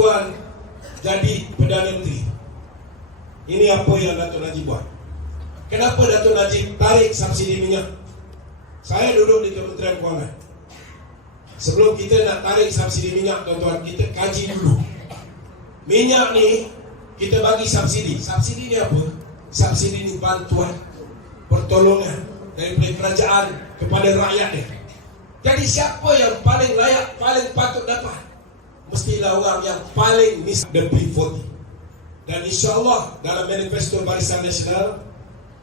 tuan-tuan jadi Perdana Menteri. Ini apa yang Datuk Najib buat. Kenapa Datuk Najib tarik subsidi minyak? Saya duduk di Kementerian Kewangan. Sebelum kita nak tarik subsidi minyak, tuan-tuan, kita kaji dulu. Minyak ni kita bagi subsidi. Subsidi ni apa? Subsidi ni bantuan, pertolongan daripada kerajaan kepada rakyat dia. Jadi siapa yang paling layak, paling patut dapat? Mestilah orang yang paling miskin, the P40. Dan insyaAllah dalam manifesto Barisan Nasional,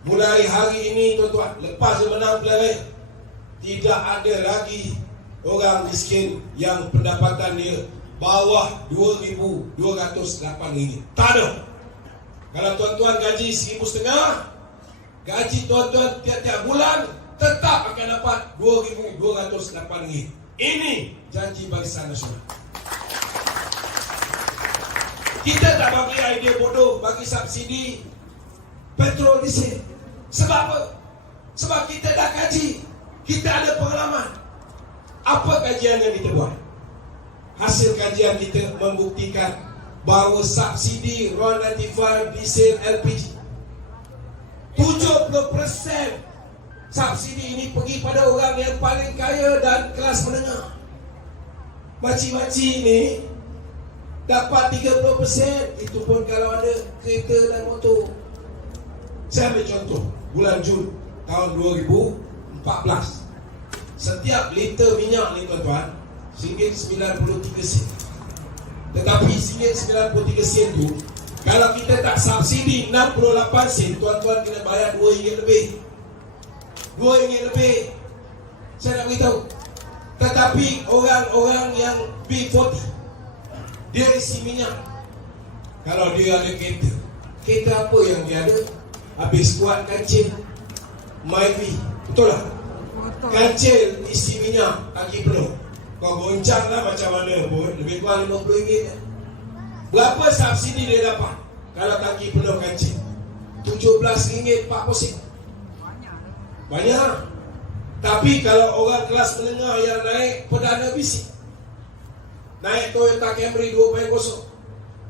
mulai hari ini tuan-tuan, lepas dia menang pilihan raya, tidak ada lagi orang miskin yang pendapatan dia bawah RM2,208. Tak ada. Kalau tuan-tuan gaji RM1,500, gaji tuan-tuan tiap-tiap bulan tetap akan dapat RM2,208. Ini janji Barisan Nasional. Kita tak bagi idea bodoh bagi subsidi petrol diesel. Sebab apa? Sebab kita dah kaji. Kita ada pengalaman. Apa kajian yang kita buat? Hasil kajian kita membuktikan bahawa subsidi RON95 diesel LPG 70% subsidi ini pergi pada orang yang paling kaya dan kelas menengah. Makcik-makcik ni dapat 30%. Itu pun kalau ada kereta dan motor. Saya ambil contoh, bulan Jun tahun 2014, setiap liter minyak ni tuan-tuan RM1.93. Tetapi RM1.93 tu, kalau kita tak subsidi 68 sen, tuan-tuan kena bayar RM2 lebih. RM2 lebih. Saya nak beritahu. Tetapi orang-orang yang B40, dia isi minyak. Kalau dia ada kereta, kereta apa yang dia ada? Habis kuat kancil Myvi, betul tak? Kancil isi minyak tangki penuh, kau goncang lah macam mana pun, lebih kurang RM50. Berapa subsidi dia dapat kalau tangki penuh kancil? RM17.4 banyak. Tapi kalau orang kelas menengah yang naik Perdana bisi, naik Toyota Camry 2.0,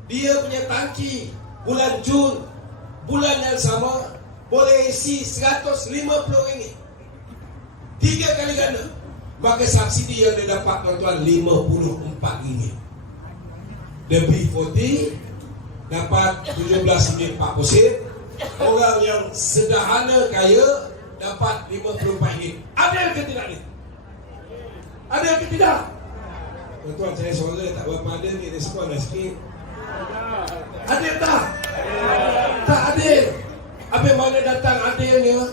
dia punya tangki bulan Jun, bulan yang sama boleh isi RM150, 3 kali ganda. Maka subsidi yang dia dapat tuan-tuan RM54. The B40 dapat RM17.4. Orang yang sederhana kaya dapat RM54. Adil ke tidak ni? Adil ke tidak? Tuan-tuan, saya suara tak berapa adil ni, respon lah sikit. Adil tak? Tak adil. Apa mana datang adilnya?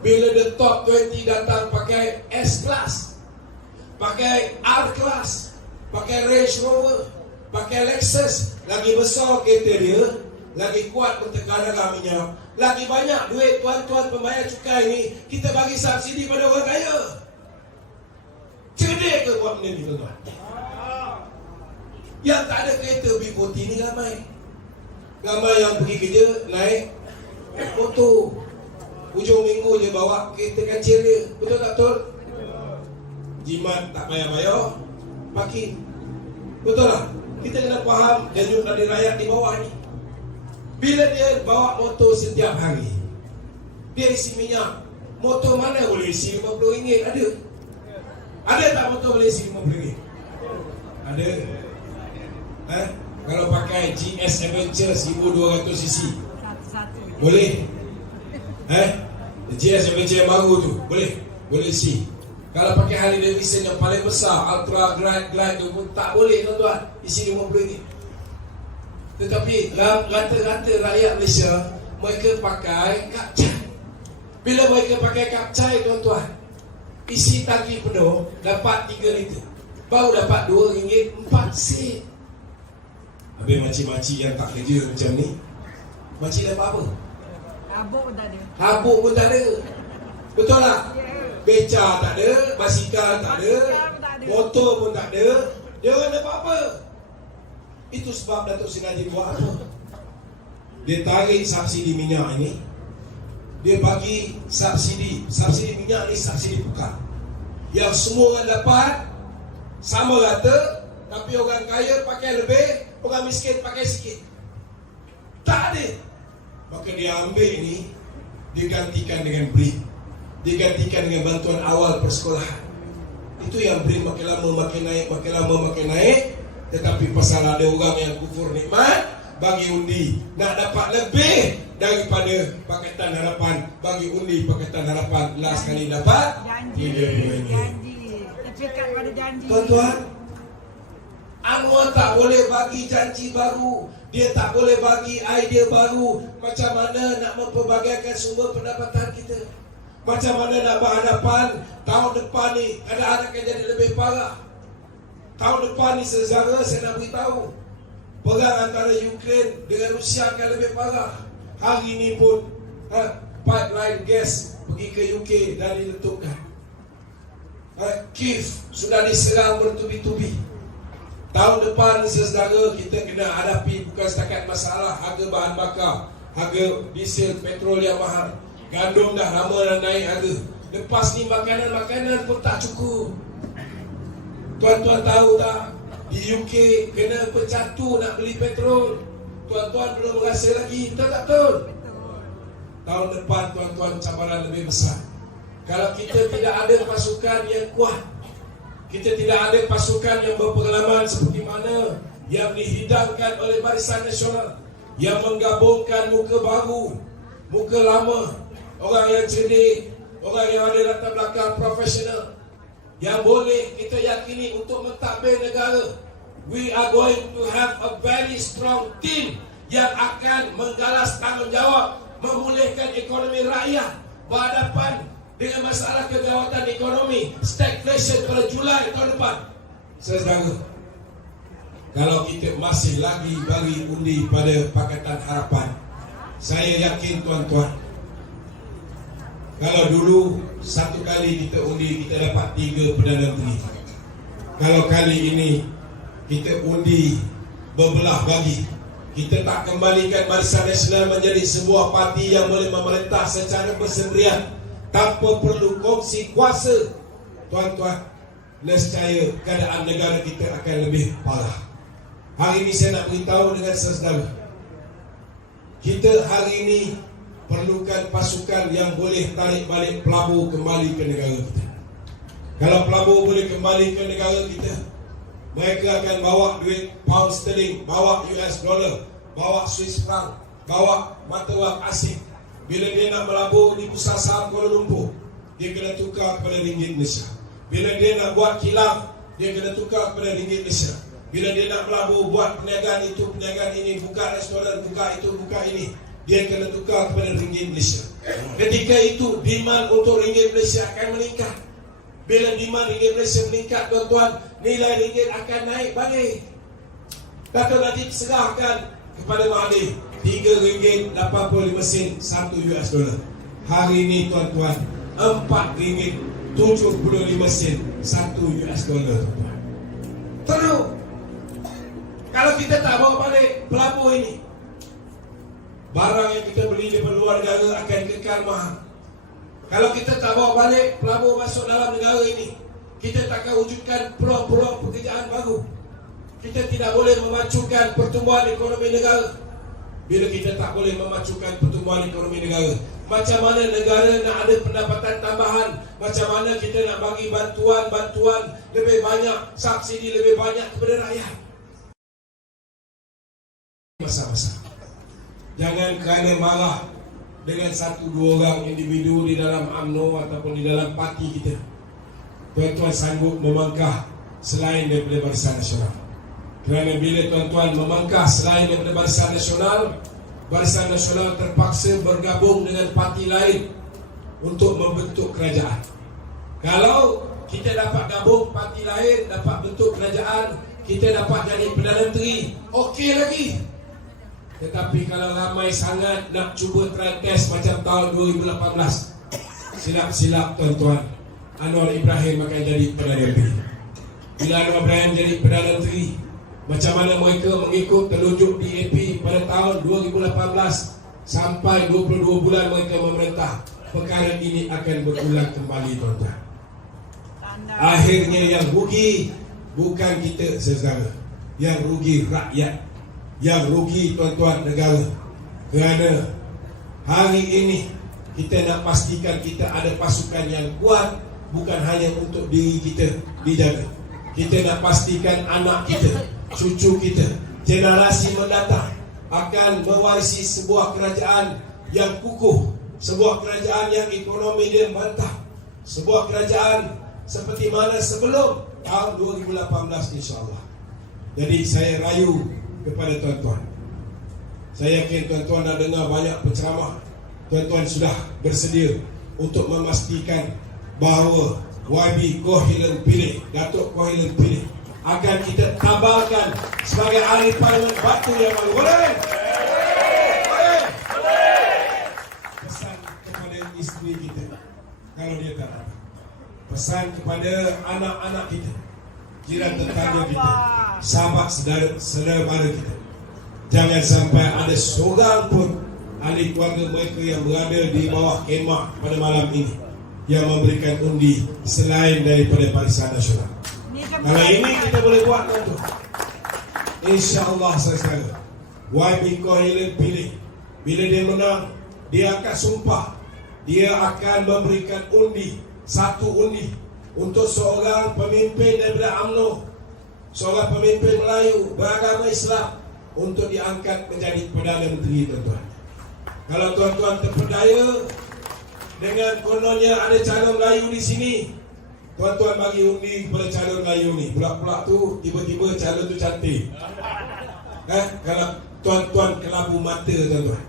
Bila the top 20 datang pakai S-Class, pakai R-Class, pakai Range Rover, pakai Lexus, lagi besar kereta dia, lagi kuat bertegangan minyak, lagi banyak duit tuan-tuan pembayar cukai ni, kita bagi subsidi pada orang kaya. Cerdik ke buat benda ni tuan-tuan? Yang tak ada kereta B40 ni ramai. Ramai yang pergi kerja naik motor. Hujung minggu dia bawa kereta kancil dia. Betul tak betul? Jimat tak bayar-bayar, parking. Betul tak? Kita kena faham denyut dari rakyat di bawah ni. Bila dia bawa motor setiap hari, dia isi minyak, motor mana boleh isi RM50? Ada? Ada tak motor boleh isi RM50? Ada. Kalau pakai GS Adventure 1200cc boleh? GS Adventure yang baru tu boleh? Boleh isi. Kalau pakai Harley Davidson yang paling besar, Ultra Glide tu pun tak boleh tuan-tuan, isi RM50. Tetapi rata-rata rakyat Malaysia, mereka pakai kapcai. Bila mereka pakai kapcai tuan-tuan, isi tangki penuh dapat 3 liter, baru dapat RM2.04. Habis makcik-makcik yang tak kerja macam ni, makcik dapat apa? Habuk pun tak ada. Habuk pun tak ada. Betul tak? Beca tak ada, basikal tak ada, motor pun tak ada. Dia orang dapat apa? Itu sebab Datuk Seri Najib buat apa? Dia tarik subsidi minyak ini, dia bagi subsidi minyak ni subsidi bukan, yang semua orang dapat sama rata, Tapi orang kaya pakai lebih, orang miskin pakai sikit. Tak ada. Maka dia ambil ni, digantikan dengan BRIN, digantikan dengan bantuan awal persekolahan. Itu yang BRIN makin lama makin naik, makin lama makin naik. Tetapi pasal ada orang yang kufur nikmat, bagi undi nak dapat lebih daripada Pakatan Harapan, bagi undi Pakatan Harapan, last kali dapat Janji. 30 ringgit. Janji. Terpikat pada janji. Tuan-tuan, Anwar tak boleh bagi janji baru, dia tak boleh bagi idea baru. Macam mana nak memperbagaikan sumber pendapatan kita, macam mana nak berhadapan tahun depan ni. Keadaan akan jadi lebih parah. Tahun depan ni saudara, saya nak beritahu, perang antara Ukraine dengan Rusia akan lebih parah. Hari ni pun pipeline gas pergi ke UK dan diletupkan. Kiev sudah diserang bertubi-tubi. Tahun depan ni saudara, kita kena hadapi bukan setakat masalah harga bahan bakar, harga diesel, petrol yang mahal. Gandum dah lama dah naik harga. Lepas ni makanan-makanan pun tak cukup. Tuan-tuan tahu tak, di UK kena pencatu nak beli petrol. Tuan-tuan belum rasa lagi, betul tak betul? Tahun depan tuan-tuan cabaran lebih besar. Kalau kita tidak ada pasukan yang kuat, kita tidak ada pasukan yang berpengalaman seperti mana yang dihidangkan oleh Barisan Nasional, yang menggabungkan muka baru, muka lama, orang yang cerdik, orang yang ada latar belakang profesional, yang boleh kita yakini untuk mentadbir negara. We are going to have a very strong team yang akan menggalas tanggungjawab memulihkan ekonomi rakyat, berhadapan dengan masalah kegawatan ekonomi, stagflation pada Julai tahun depan. Saudara, kalau kita masih lagi bagi undi pada Pakatan Harapan, saya yakin tuan-tuan, kalau dulu satu kali kita undi kita dapat 3 Perdana Menteri, kalau kali ini kita undi berbelah bagi, kita tak kembalikan Barisan Nasional menjadi sebuah parti yang boleh memerintah secara bersendirian tanpa perlu kongsi kuasa, tuan-tuan, nescaya keadaan negara kita akan lebih parah. Hari ini saya nak beritahu dengan saudara, kita hari ini perlukan pasukan yang boleh tarik balik pelabur kembali ke negara kita. Kalau pelabur boleh kembali ke negara kita, mereka akan bawa duit pound sterling, bawa US dollar, bawa Swiss franc, bawa mata wang asing. Bila dia nak melabur di pusat saham Kuala Lumpur, dia kena tukar kepada ringgit Malaysia. Bila dia nak buat kilang, dia kena tukar kepada ringgit Malaysia. Bila dia nak melabur buat perniagaan itu, perniagaan ini, buka restoran, buka itu, buka ini, dia kena tukar kepada ringgit Malaysia. Ketika itu demand untuk ringgit Malaysia akan meningkat. Bila demand ringgit Malaysia meningkat, tuan-tuan, nilai ringgit akan naik balik. Dato' Najib serahkan kepada Mahathir RM3.85 sen 1 US dollar. Hari ini tuan-tuan, RM4.75 sen 1 US dollar. Terus, kalau kita tak bawa balik pelabur ini, barang yang kita beli di luar negara akan kekal mahal. Kalau kita tak bawa balik pelabur masuk dalam negara ini, kita takkan wujudkan peluang-peluang pekerjaan baru. Kita tidak boleh memacukan pertumbuhan ekonomi negara. Bila kita tak boleh memacukan pertumbuhan ekonomi negara, macam mana negara nak ada pendapatan tambahan? Macam mana kita nak bagi bantuan-bantuan lebih banyak, subsidi lebih banyak kepada rakyat? Masa-masa. Jangan kerana marah dengan 1-2 orang individu di dalam UMNO ataupun di dalam parti kita, tuan-tuan sanggup memangkah selain daripada Barisan Nasional. Kerana bila tuan-tuan memangkah selain daripada Barisan Nasional, Barisan Nasional terpaksa bergabung dengan parti lain untuk membentuk kerajaan. Kalau kita dapat gabung parti lain, dapat bentuk kerajaan, kita dapat jadi Perdana Menteri, okey lagi. Tetapi kalau ramai sangat nak cuba try test macam tahun 2018, silap-silap tuan-tuan, Anwar Ibrahim akan jadi Perdana Menteri. Bila Anwar Ibrahim jadi Perdana Menteri, macam mana mereka mengikut telunjuk DAP pada tahun 2018 sampai 22 bulan mereka memerintah, perkara ini akan berulang kembali tuan-tuan. Akhirnya yang rugi bukan kita saudara. Yang rugi rakyat, yang rugi tuan-tuan negara. Kerana hari ini kita nak pastikan kita ada pasukan yang kuat, bukan hanya untuk diri kita dijaga. Kita nak pastikan anak kita, cucu kita, generasi mendatang akan mewarisi sebuah kerajaan yang kukuh, sebuah kerajaan yang ekonomi dia mantap, sebuah kerajaan seperti mana sebelum tahun 2018 insya-Allah. Jadi saya rayu kepada tuan-tuan. Saya yakin tuan-tuan dah dengar banyak penceramah. Tuan-tuan sudah bersedia untuk memastikan bahawa YB Kohilen Pilih, Datuk Kohilen Pilih akan kita tabarkan sebagai ahli parlimen Batu yang baru. Boleh? Pesan kepada isteri kita kalau dia tak dapat. Pesan kepada anak-anak kita, jiran tetangga kita, sahabat saudara mara kita. Jangan sampai ada seorang pun ahli keluarga mereka yang berada di bawah kemah pada malam ini yang memberikan undi selain daripada Barisan Nasional. Kalau ini kita boleh buat tuan. InsyaAllah saudara, YB Kohilen Pilih, bila dia menang, dia akan sumpah, dia akan memberikan undi, satu undi untuk seorang pemimpin daripada UMNO, seorang pemimpin Melayu beragama Islam untuk diangkat menjadi Perdana Menteri tuan-tuan. Kalau tuan-tuan terpedaya dengan kononnya ada calon Melayu di sini, tuan-tuan bagi undi kepada calon Melayu ni. Pulak-pulak tu tiba-tiba calon tu cantik. Kalau tuan-tuan kelabu mata tuan-tuan,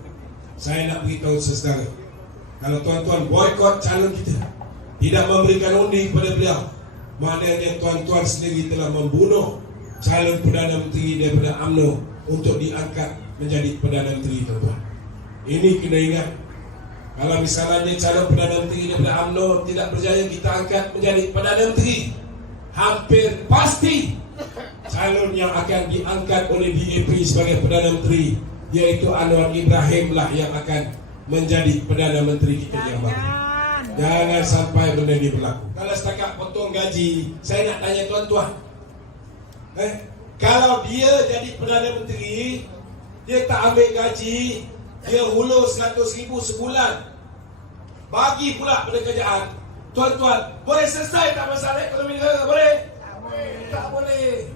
saya nak beritahu saudara, kalau tuan-tuan boykot calon kita, tidak memberikan undi kepada beliau, maknanya tuan-tuan sendiri telah membunuh calon Perdana Menteri daripada UMNO untuk diangkat menjadi Perdana Menteri tuan-tuan. Ini kena ingat. Kalau misalnya calon Perdana Menteri daripada UMNO tidak berjaya kita angkat menjadi Perdana Menteri, hampir pasti calon yang akan diangkat oleh DAP sebagai Perdana Menteri, iaitu Anwar Ibrahim lah yang akan menjadi Perdana Menteri kita yang baru. Jangan sampai benda ini berlaku. Kalau setakat potong gaji, saya nak tanya tuan-tuan, kalau dia jadi Perdana Menteri, dia tak ambil gaji, dia hulur 100,000 sebulan, bagi pula pada kerajaan, tuan-tuan, boleh selesai tak masalah ekonomi negara? Boleh? Tak boleh.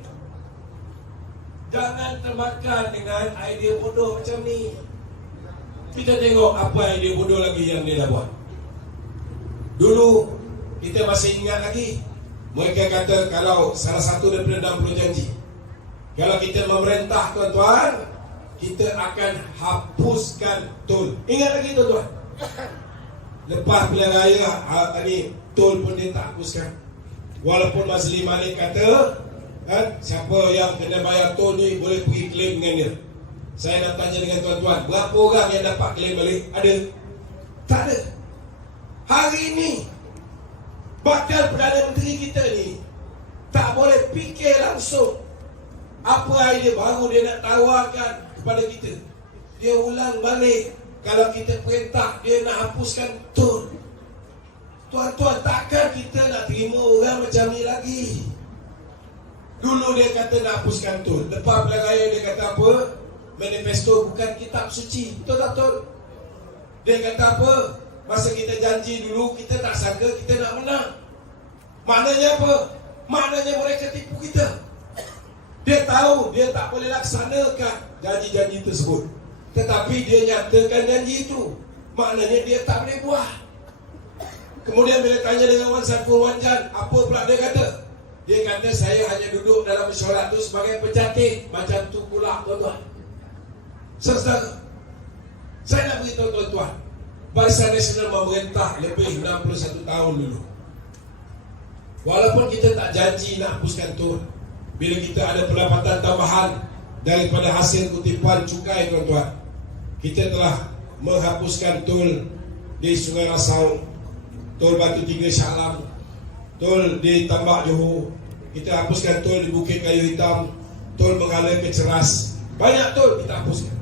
Jangan termakan dengan idea bodoh macam ni. Kita tengok apa idea bodoh lagi yang dia dah buat. Dulu kita masih ingat lagi, mereka kata kalau salah satu daripada 60 janji, kalau kita memerintah tuan-tuan, kita akan hapuskan tol. Ingat lagi tuan-tuan? Lepas pilihan raya ni, tol pun dia tak hapuskan. Walaupun Mazli Malik kata, siapa yang kena bayar tol ni boleh pergi claim dengan dia. Saya nak tanya dengan tuan-tuan, berapa orang yang dapat claim balik? Ada? Tak ada. Hari ini bakal Perdana Menteri kita ni tak boleh fikir langsung apa idea baru dia nak tawarkan kepada kita. Dia ulang balik. Kalau kita perintah dia nak hapuskan tol, tuan-tuan, takkan kita nak terima orang macam ni lagi. Dulu dia kata nak hapuskan tol, lepas pilihan raya dia kata apa? Manifesto bukan kitab suci. Betul tak betul? Dia kata apa? Masa kita janji dulu, kita tak sangka kita nak menang. Maknanya apa? Maknanya mereka tipu kita. Dia tahu dia tak boleh laksanakan janji-janji tersebut, tetapi dia nyatakan janji itu, maknanya dia tak boleh buat. Kemudian bila tanya dengan Wan Saiful Wanjan, apa pula dia kata? Dia kata saya hanya duduk dalam mesyuarat itu sebagai pencantik. Macam tu pula tuan-tuan. Saudara, saya nak beritahu tuan-tuan, Barisan Nasional memerintah lebih 61 tahun dulu. Walaupun kita tak janji nak hapuskan tol, bila kita ada pendapatan tambahan daripada hasil kutipan cukai tuan-tuan, kita telah menghapuskan tol di Sungai Rasau, tol Batu Tiga Shah Alam, tol di Tambak Johor, kita hapuskan tol di Bukit Kayu Hitam, tol Mengala ke Ceras. Banyak tol kita hapuskan.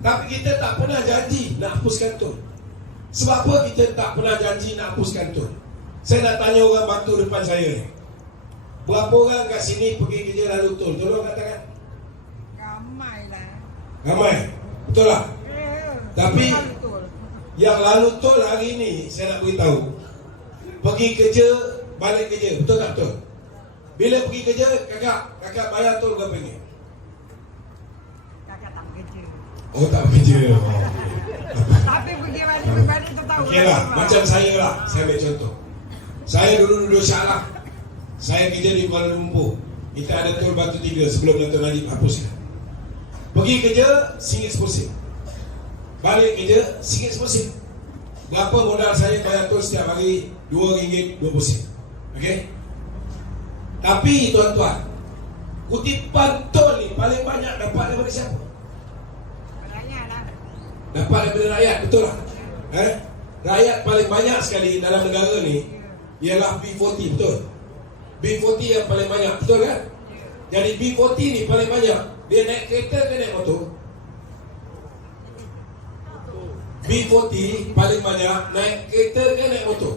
Tapi kita tak pernah janji nak hapuskan tol. Sebab apa kita tak pernah janji nak hapuskan tol? Saya nak tanya orang Batu depan saya ni, Berapa orang kat sini pergi kerja lalu tol? Tolong katakan. Ramai lah. Ramai. Betul lah. Tapi betul. yang lalu tol hari ni saya nak beritahu. Pergi kerja, balik kerja. Betul tak betul? Bila pergi kerja, kakak bayar tol berapa ringgit? Kakak tak kerja. Oh, tak kerja. Tapi pergi balik tu tahu. Okey lah, macam saya lah. Saya ambil contoh. Saya dulu Shah Alam. Saya kerja di Kuala Lumpur. Kita ada tol Batu Tiga sebelum Dato' Najib hapuskan. Pergi kerja, RM1.10. Balik kerja, RM1.10. Berapa modal saya bayar tol setiap hari? RM2.20. Okey? Tapi tuan-tuan, kutipan tol ni paling banyak dapat daripada siapa? Rakyat lah. Dapat daripada rakyat, betul lah. Rakyat paling banyak sekali dalam negara ni ialah B40, betul? B40 yang paling banyak, betul kan? Jadi B40 ni paling banyak. Dia naik kereta ke naik motor? B40 paling banyak naik kereta ke naik motor?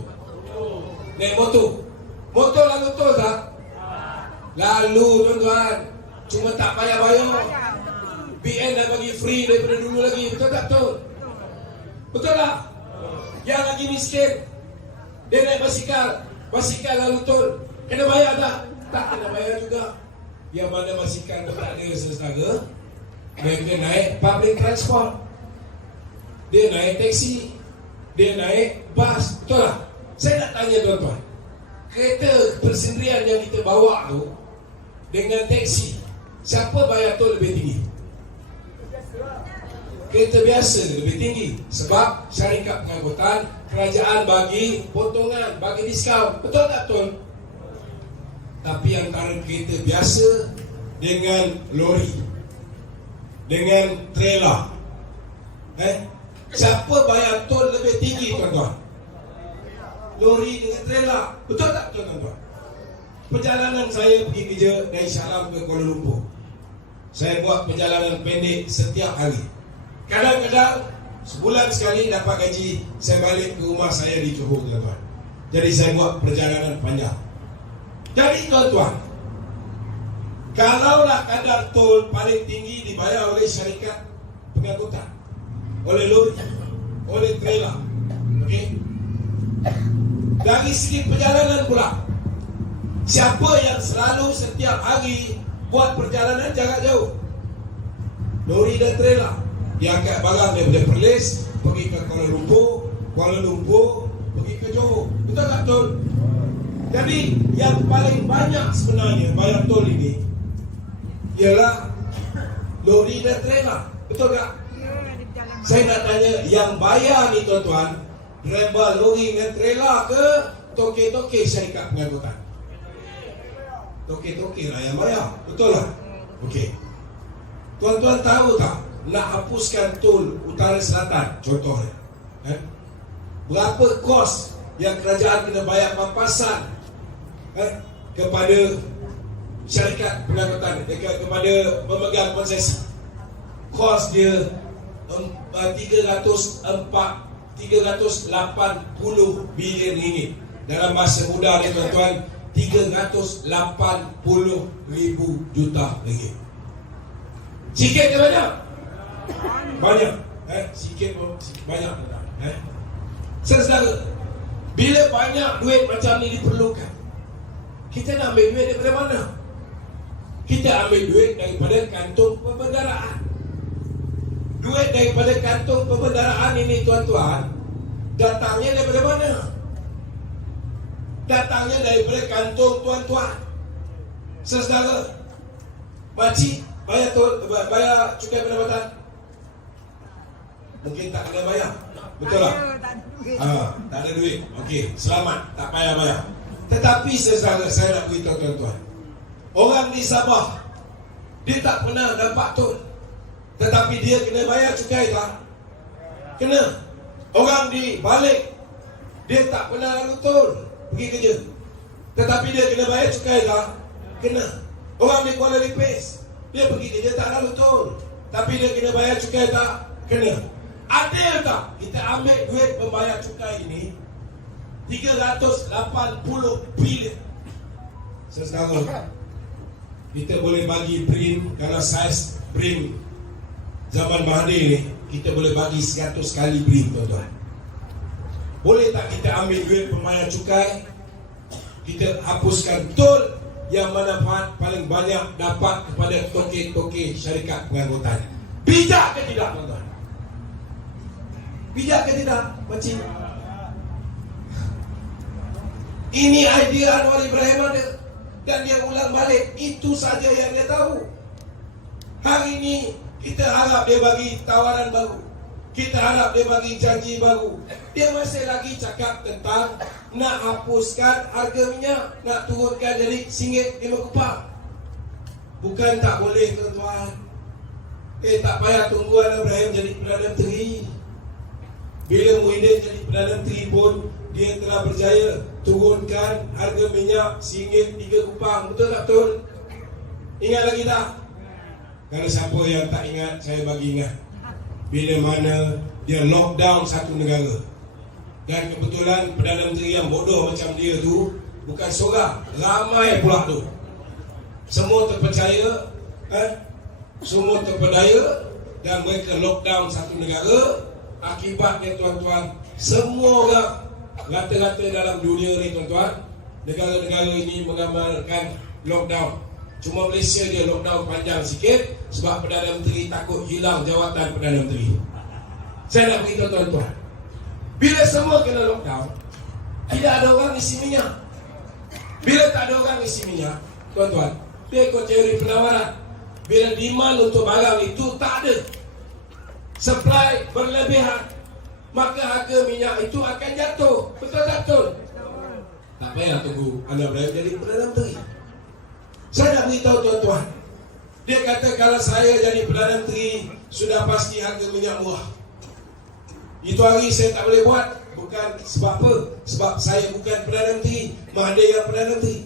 Naik motor. Motor lalu tol tak? Lalu tuan-tuan. Cuma tak payah bayar. BN dah bagi free daripada dulu lagi. Betul tak betul? Betul tak? Yang lagi miskin, dia naik basikal lalu tol, kena bayar tak? Tak kena bayar juga. Yang mana basikal tak ada saudara, mereka naik public transport. Dia naik taksi, dia naik bas. Betul tak? Saya nak tanya tuan-tuan, kereta persendirian yang kita bawa tu dengan taksi, siapa bayar tol lebih tinggi? Kereta biasa lebih tinggi. Sebab syarikat pengangkutan, kerajaan bagi potongan, bagi diskaun. Betul tak betul? Tapi antara kereta biasa dengan lori, dengan trailer, siapa bayar tol lebih tinggi tuan-tuan? Lori dengan trailer. Betul tak betul tuan-tuan? Perjalanan saya pergi kerja dari Shah Alam ke Kuala Lumpur, saya buat perjalanan pendek setiap hari. Kadang-kadang sebulan sekali dapat gaji, saya balik ke rumah saya di Johor, tuan-tuan. Jadi saya buat perjalanan panjang. Jadi tuan-tuan, kalaulah kadar tol paling tinggi dibayar oleh syarikat pengangkutan, oleh lori, oleh trailer, okey? Dari segi perjalanan pula, siapa yang selalu setiap hari buat perjalanan jarak jauh? Lori dan trailer. Dia angkat barang daripada Perlis pergi ke Kuala Lumpur pergi ke Johor. Betul tak betul? Jadi yang paling banyak sebenarnya bayar tol ini ialah lori dan trailer. Betul tak? Saya nak tanya, yang bayar ni tuan-tuan, driver lori dan trailer ke toke-toke syarikat pengangkutan? Toke-toke lah yang bayar. Betul lah? Okey. Tuan-tuan tahu tak, nak hapuskan tol utara selatan contohnya, berapa kos yang kerajaan kena bayar pampasan kepada syarikat pengangkutan, kepada pemegang konsesi? Kos dia 380 bilion ringgit. Dalam bahasa mudah ni tuan-tuan, 380,000 juta ringgit. Sikit ke banyak? Banyak. Sikit pun banyak. Saudara, bila banyak duit macam ni diperlukan, kita nak ambil duit daripada mana? Kita ambil duit daripada kantung perbendaraan. Duit daripada kantung perbendaraan ini tuan-tuan, datangnya daripada mana? Datangnya daripada kantung tuan-tuan. Saudara, makcik bayar cukai pendapatan? Mungkin tak kena bayar. Betul tak? Tak ada duit. Okey, selamat, tak payah bayar. Tetapi saudara, saya nak beritahu tuan-tuan, orang di Sabah, dia tak pernah dapat tol, tetapi dia kena bayar cukai tak? Kena. Orang di Balik, dia tak pernah lalu tol, pergi kerja, tetapi dia kena bayar cukai tak? Kena. Orang di Kuala Lipis, dia pergi kerja tak lalu tol, tapi dia kena bayar cukai tak? Kena. Adil tak kita ambil duit membayar cukai ini 380 bilion Saudara, kita boleh bagi BRIM. Kalau saiz BRIM zaman Mahathir ni, kita boleh bagi 100 kali BRIM, tuan-tuan. Boleh tak kita ambil duit pembayar cukai, kita hapuskan betul yang manfaat paling banyak dapat kepada toke-toke syarikat pengangkutan. Bijak ke tidak, tuan-tuan? Bijak ke tidak, Pakcik? Ini idea Anwar Ibrahim ada, dan dia ulang balik. Itu saja yang dia tahu. Hari ini kita harap dia bagi tawaran baru, kita harap dia bagi janji baru. Dia masih lagi cakap tentang nak hapuskan harga minyak, nak turunkan jadi RM1.05. Bukan tak boleh, tuan-tuan. Tak payah tunggu Anwar Ibrahim jadi Perdana Menteri. Bila Muhyiddin jadi Perdana Menteri pun, dia telah berjaya turunkan harga minyak RM1.03. Betul tak betul? Ingat lagi tak? Kalau siapa yang tak ingat, saya bagi ingat. Bila mana dia lockdown satu negara, dan kebetulan Perdana Menteri yang bodoh macam dia tu bukan seorang, ramai pula tu. Semua terpercaya, semua terpedaya, dan mereka lockdown satu negara. Akibatnya, tuan-tuan, semua orang rata-rata dalam dunia ni, tuan-tuan, negara-negara ini mengamalkan lockdown. Cuma Malaysia dia lockdown panjang sikit sebab Perdana Menteri takut hilang jawatan Perdana Menteri. Saya nak beritahu tuan-tuan, bila semua kena lockdown, tidak ada orang isi minyak. Bila tak ada orang isi minyak, tuan-tuan, dia ikut teori penawaran. Bila demand untuk barang itu tak ada, supply berlebihan, maka harga minyak itu akan jatuh. Betul tak betul? Tak payah tunggu Anwar Ibrahim jadi Perdana Menteri. Saya nak beritahu tuan-tuan, dia kata kalau saya jadi Perdana Menteri, sudah pasti harga minyak murah. Itu hari saya tak boleh buat. Bukan sebab apa? Sebab saya bukan Perdana Menteri, Mahathir yang Perdana Menteri.